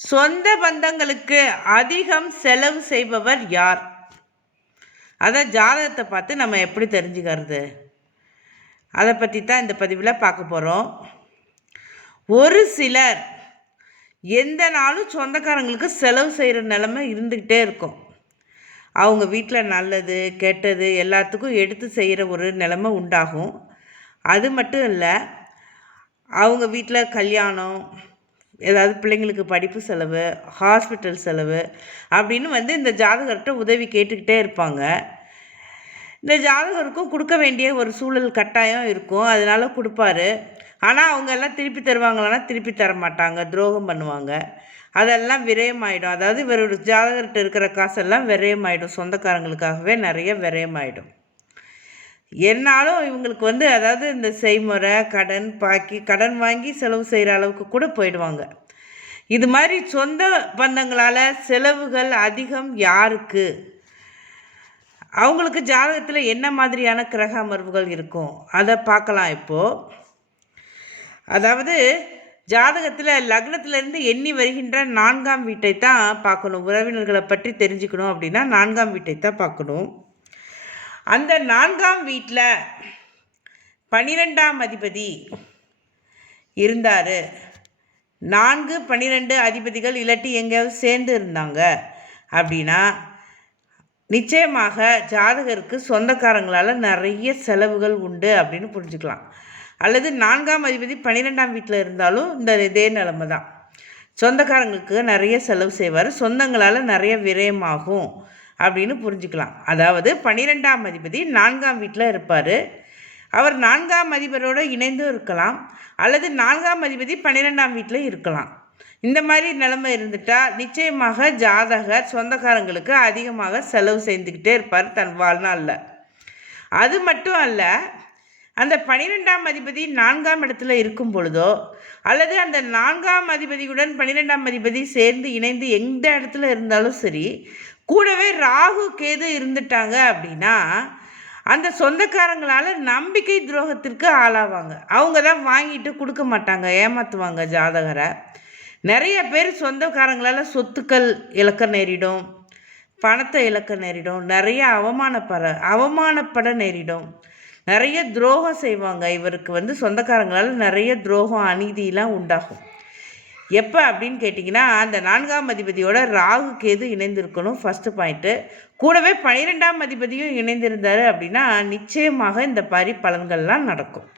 சொந்த பந்தங்களுக்கு அதிகம் செலவு செய்பவர் யார்? அதான் ஜாதகத்தை பார்த்து நம்ம எப்படி தெரிஞ்சுக்கிறது, அதை பற்றி தான் இந்த பதிவில் பார்க்க போகிறோம். ஒரு சிலர் எந்த நாளும் சொந்தக்காரங்களுக்கு செலவு செய்கிற நிலைமை இருந்துக்கிட்டே இருக்கும். அவங்க வீட்டில் நல்லது கெட்டது எல்லாத்துக்கும் எடுத்து செய்கிற ஒரு நிலைமை உண்டாகும். அது மட்டும் இல்லை, அவங்க வீட்டில் கல்யாணம், ஏதாவது பிள்ளைங்களுக்கு படிப்பு செலவு, ஹாஸ்பிட்டல் செலவு அப்படின்னு இந்த ஜாதகர்கிட்ட உதவி கேட்டுக்கிட்டே இருப்பாங்க. இந்த ஜாதகருக்கும் கொடுக்க வேண்டிய ஒரு சூழல் கட்டாயம் இருக்கும், அதனால் கொடுப்பாரு. ஆனால் அவங்க எல்லாம் திருப்பி தருவாங்களான்னா திருப்பி தர மாட்டாங்க, துரோகம் பண்ணுவாங்க. அதெல்லாம் விரயமாயிடும். அதாவது இவரோட ஜாதகர்கிட்ட இருக்கிற காசெல்லாம் விரயமாயிடும், சொந்தக்காரங்களுக்காகவே நிறைய விரயமாயிடும். என்னாலும் இவங்களுக்கு அதாவது இந்த செய்முறை, கடன் வாங்கி செலவு செய்கிற அளவுக்கு கூட போயிடுவாங்க. இது மாதிரி சொந்த பந்தங்களால் செலவுகள் அதிகம் யாருக்கு? அவங்களுக்கு ஜாதகத்தில் என்ன மாதிரியான கிரக அமர்வுகள் இருக்கும் அதை பார்க்கலாம் இப்போது. அதாவது ஜாதகத்தில் லக்னத்திலேருந்து எண்ணி வருகின்ற 4ஆம் வீட்டை தான் பார்க்கணும். உறவினர்களை பற்றி தெரிஞ்சுக்கணும் அப்படின்னா 4ஆம் வீட்டை தான் பார்க்கணும். அந்த 4ஆம் வீட்டில் 12ஆம் அதிபதி இருந்தார். 4, 12 அதிபதிகள் இல்லாட்டி எங்கேயாவது சேர்ந்து இருந்தாங்க அப்படின்னா நிச்சயமாக ஜாதகருக்கு சொந்தக்காரங்களால் நிறைய செலவுகள் உண்டு அப்படின்னு புரிஞ்சுக்கலாம். அல்லது 4ஆம் அதிபதி 12ஆம் வீட்டில் இருந்தாலும் இதே நிலைமை தான். சொந்தக்காரங்களுக்கு நிறைய செலவு செய்வார், சொந்தங்களால் நிறைய விரயமாகும் அப்படின்னு புரிஞ்சுக்கலாம். அதாவது 12ஆம் அதிபதி 4ஆம் வீட்டில் இருப்பார். அவர் 4ஆம் அதிபரோடு இணைந்தும் இருக்கலாம், அல்லது 4ஆம் அதிபதி 12ஆம் வீட்டில் இருக்கலாம். இந்த மாதிரி நிலைமை இருந்துட்டால் நிச்சயமாக ஜாதகர் சொந்தக்காரங்களுக்கு அதிகமாக செலவு செய்துக்கிட்டே இருப்பார் தன் வாழ்நாளில். அது மட்டும் அல்ல, அந்த 12ஆம் அதிபதி 4ஆம் இடத்துல இருக்கும் பொழுதோ, அல்லது அந்த 4ஆம் அதிபதியுடன் 12ஆம் அதிபதி சேர்ந்து இணைந்து எந்த இடத்துல இருந்தாலும் சரி, கூடவே ராகு கேது இருந்துட்டாங்க அப்படின்னா அந்த சொந்தக்காரங்களால் நம்பிக்கை துரோகத்திற்கு ஆளாவாங்க. அவங்க தான் வாங்கிட்டு கொடுக்க மாட்டாங்க, ஏமாற்றுவாங்க ஜாதகரை. நிறைய பேர் சொந்தக்காரங்களால் சொத்துக்கள் இழக்க நேரிடும், பணத்தை இழக்க நேரிடும், நிறைய அவமானப்பட நேரிடும், நிறைய துரோகம் செய்வாங்க. இவருக்கு சொந்தக்காரங்களால் நிறைய துரோகம் அநீதியெலாம் உண்டாகும். எப்போ அப்படின்னு கேட்டிங்கன்னா, அந்த 4ஆம் அதிபதியோட ராகு கேது இணைந்திருக்கணும், ஃபஸ்ட்டு பாயிண்ட்டு. கூடவே 12ஆம் அதிபதியும் இணைந்திருந்தார் அப்படின்னா நிச்சயமாக இந்த மாதிரி பலன்கள்லாம் நடக்கும்.